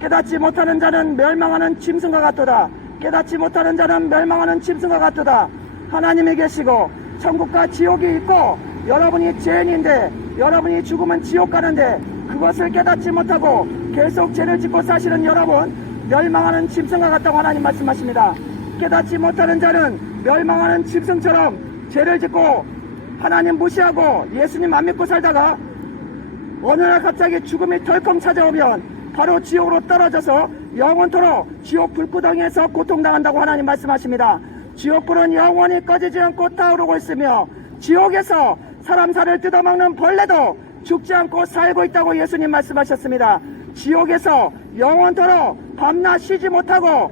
깨닫지 못하는 자는 멸망하는 짐승과 같도다. 깨닫지 못하는 자는 멸망하는 짐승과 같도다. 하나님이 계시고 천국과 지옥이 있고 여러분이 죄인인데 여러분이 죽으면 지옥 가는데 그것을 깨닫지 못하고 계속 죄를 짓고 사시는 여러분 멸망하는 짐승과 같다고 하나님 말씀하십니다. 깨닫지 못하는 자는 멸망하는 짐승처럼 죄를 짓고 하나님 무시하고 예수님 안 믿고 살다가 어느 날 갑자기 죽음이 덜컹 찾아오면 바로 지옥으로 떨어져서 영원토록 지옥 불구덩이에서 고통당한다고 하나님 말씀하십니다. 지옥불은 영원히 꺼지지 않고 타오르고 있으며 지옥에서 사람 살을 뜯어먹는 벌레도 죽지 않고 살고 있다고 예수님 말씀하셨습니다. 지옥에서 영원토록 밤낮 쉬지 못하고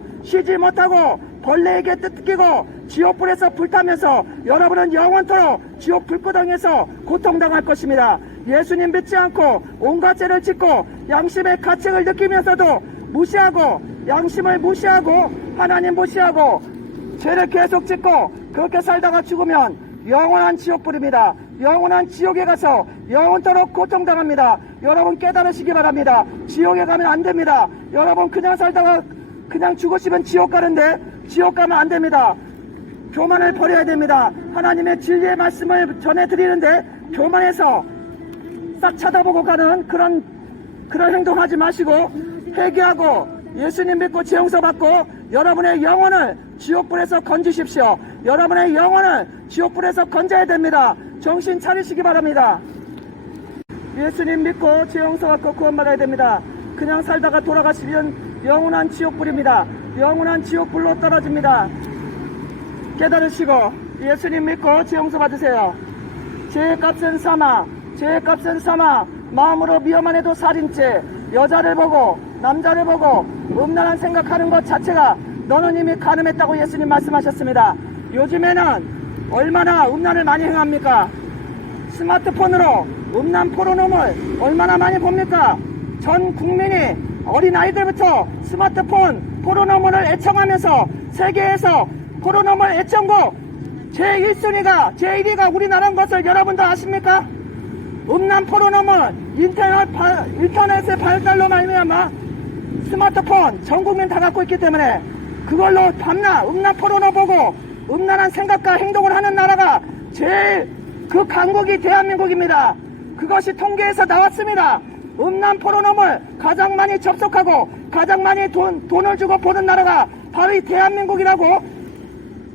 벌레에게 뜯기고 지옥불에서 불타면서 여러분은 영원토록 지옥 불구덩이에서 고통당할 것입니다. 예수님 믿지 않고 온갖 죄를 짓고 양심의 가책을 느끼면서도 무시하고 양심을 무시하고 하나님 무시하고 죄를 계속 짓고 그렇게 살다가 죽으면 영원한 지옥불입니다. 영원한 지옥에 가서 영원토록 고통당합니다. 여러분 깨달으시기 바랍니다. 지옥에 가면 안 됩니다. 여러분 그냥 살다가 그냥 죽으시면 지옥 가는데 지옥 가면 안 됩니다. 교만을 버려야 됩니다. 하나님의 진리의 말씀을 전해드리는데 교만해서 싹 쳐다보고 가는 그런 행동하지 마시고 회개하고 예수님 믿고 죄용서 받고 여러분의 영혼을 지옥불에서 건지십시오. 여러분의 영혼을 지옥불에서 건져야 됩니다. 정신 차리시기 바랍니다. 예수님 믿고 죄용서 받고 구원받아야 됩니다. 그냥 살다가 돌아가시면 영원한 지옥불입니다. 영원한 지옥불로 떨어집니다. 깨달으시고 예수님 믿고 죄용서 받으세요. 죄의 값은 사망, 마음으로 미워만 해도 살인죄, 여자를 보고 남자를 보고 음란한 생각하는 것 자체가 너는 이미 간음했다고 예수님 말씀하셨습니다. 요즘에는 얼마나 음란을 많이 행합니까? 스마트폰으로 음란 포르노물 얼마나 많이 봅니까? 전 국민이 어린아이들부터 스마트폰 포르노물을 애청하면서 세계에서 포르노물 애청국 제1순위가 제1위가 우리나라인 것을 여러분도 아십니까? 음란 포르노물 인터넷의 발달로 말미암아 스마트폰 전 국민 다 갖고 있기 때문에 그걸로 밤낮 음란 포르노 보고 음란한 생각과 행동을 하는 나라가 제일 그 강국이 대한민국입니다. 그것이 통계에서 나왔습니다. 음란 포르노물 가장 많이 접속하고 가장 많이 돈을 주고 보는 나라가 바로 이 대한민국이라고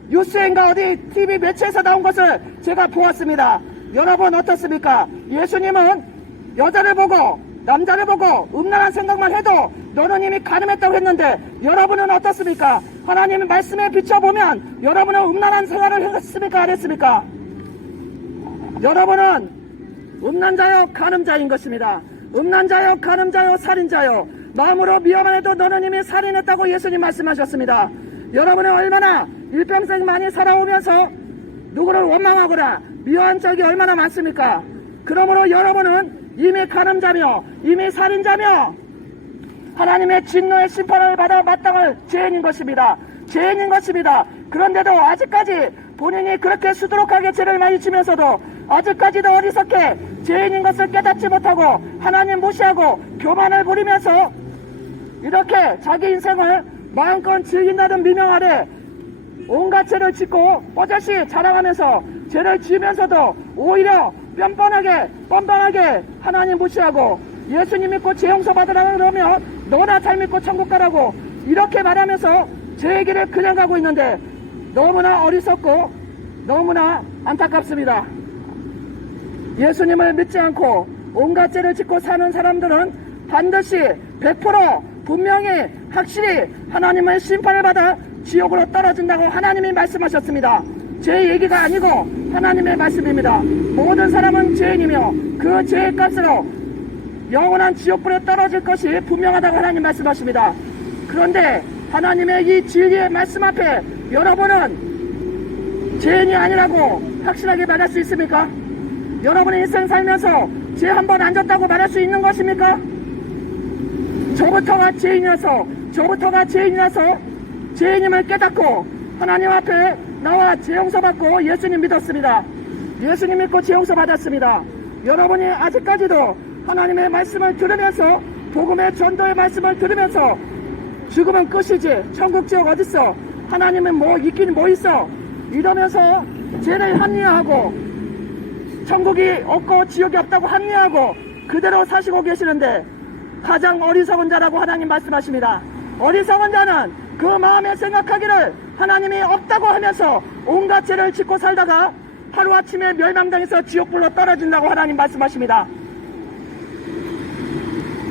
뉴스인가 어디 TV 매체에서 나온 것을 제가 보았습니다. 여러분 어떻습니까? 예수님은 여자를 보고 남자를 보고 음란한 생각만 해도 너는 이미 간음했다고 했는데 여러분은 어떻습니까? 하나님의 말씀에 비춰보면 여러분은 음란한 생활을 했습니까? 안 했습니까? 여러분은 음란자요 간음자인 것입니다. 음란자요 간음자요 살인자요 마음으로 미워만 해도 너는 이미 살인했다고 예수님 말씀하셨습니다. 여러분은 얼마나 일평생 많이 살아오면서 누구를 원망하거나 미워한 적이 얼마나 많습니까? 그러므로 여러분은 이미 간음자며 이미 살인자며 하나님의 진노의 심판을 받아 마땅할 죄인인 것입니다. 죄인인 것입니다. 그런데도 아직까지 본인이 그렇게 수두룩하게 죄를 많이 지면서도 아직까지도 어리석게 죄인인 것을 깨닫지 못하고 하나님 무시하고 교만을 부리면서 이렇게 자기 인생을 마음껏 즐긴다는 미명 아래 온갖 죄를 짓고 뽀자시 자랑하면서 죄를 지으면서도 오히려 뻔뻔하게 하나님 무시하고 예수님 믿고 죄용서 받으라고 그러면 너나 잘 믿고 천국 가라고 이렇게 말하면서 죄의 길을 그냥 가고 있는데 너무나 어리석고 너무나 안타깝습니다. 예수님을 믿지 않고 온갖 죄를 짓고 사는 사람들은 반드시 100% 분명히 확실히 하나님의 심판을 받아 지옥으로 떨어진다고 하나님이 말씀하셨습니다. 제 얘기가 아니고 하나님의 말씀입니다. 모든 사람은 죄인이며 그 죄의 값으로 영원한 지옥불에 떨어질 것이 분명하다고 하나님 말씀하십니다. 그런데 하나님의 이 진리의 말씀 앞에 여러분은 죄인이 아니라고 확실하게 말할 수 있습니까? 여러분의 인생 살면서 죄 한 번 안 졌다고 말할 수 있는 것입니까? 저부터가 죄인이라서 죄인임을 깨닫고 하나님 앞에 나와 죄용서 받고 예수님 믿었습니다. 예수님 믿고 죄용서 받았습니다. 여러분이 아직까지도 하나님의 말씀을 들으면서 복음의 전도의 말씀을 들으면서 죽으면 끝이지 천국 지옥 어딨어, 하나님은 뭐 있긴 뭐 있어 이러면서 죄를 합리화하고 천국이 없고 지옥이 없다고 합리화하고 그대로 사시고 계시는데 가장 어리석은 자라고 하나님 말씀하십니다. 어리석은 자는 그 마음에 생각하기를 하나님이 없다고 하면서 온갖 죄를 짓고 살다가 하루아침에 멸망당해서 지옥불로 떨어진다고 하나님 말씀하십니다.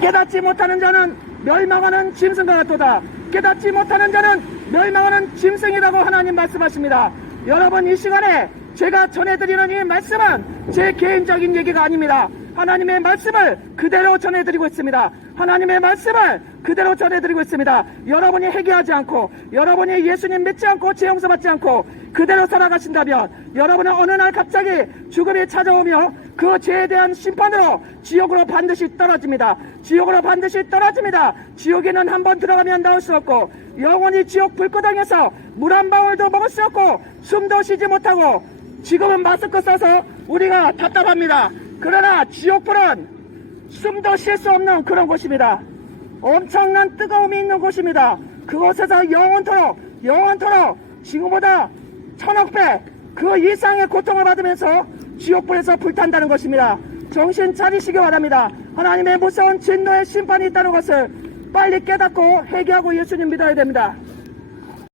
깨닫지 못하는 자는 멸망하는 짐승과 같도다. 깨닫지 못하는 자는 멸망하는 짐승이라고 하나님 말씀하십니다. 여러분, 이 시간에 제가 전해드리는 이 말씀은 제 개인적인 얘기가 아닙니다. 하나님의 말씀을 그대로 전해드리고 있습니다. 하나님의 말씀을 그대로 전해드리고 있습니다. 여러분이 회개하지 않고, 여러분이 예수님 믿지 않고 죄 용서받지 않고 그대로 살아가신다면 여러분은 어느 날 갑자기 죽음이 찾아오며 그 죄에 대한 심판으로 지옥으로 반드시 떨어집니다. 지옥으로 반드시 떨어집니다. 지옥에는 한번 들어가면 나올 수 없고 영원히 지옥 불구덩이에서 물 한 방울도 먹을 수 없고 숨도 쉬지 못하고 지금은 마스크 써서 우리가 답답합니다. 그러나 지옥불은 숨도 쉴 수 없는 그런 곳입니다. 엄청난 뜨거움이 있는 곳입니다. 그곳에서 영원토록 지금보다 1000억 배 그 이상의 고통을 받으면서 지옥불에서 불탄다는 것입니다. 정신 차리시기 바랍니다. 하나님의 무서운 진노의 심판이 있다는 것을 빨리 깨닫고 회개하고 예수님 믿어야 됩니다.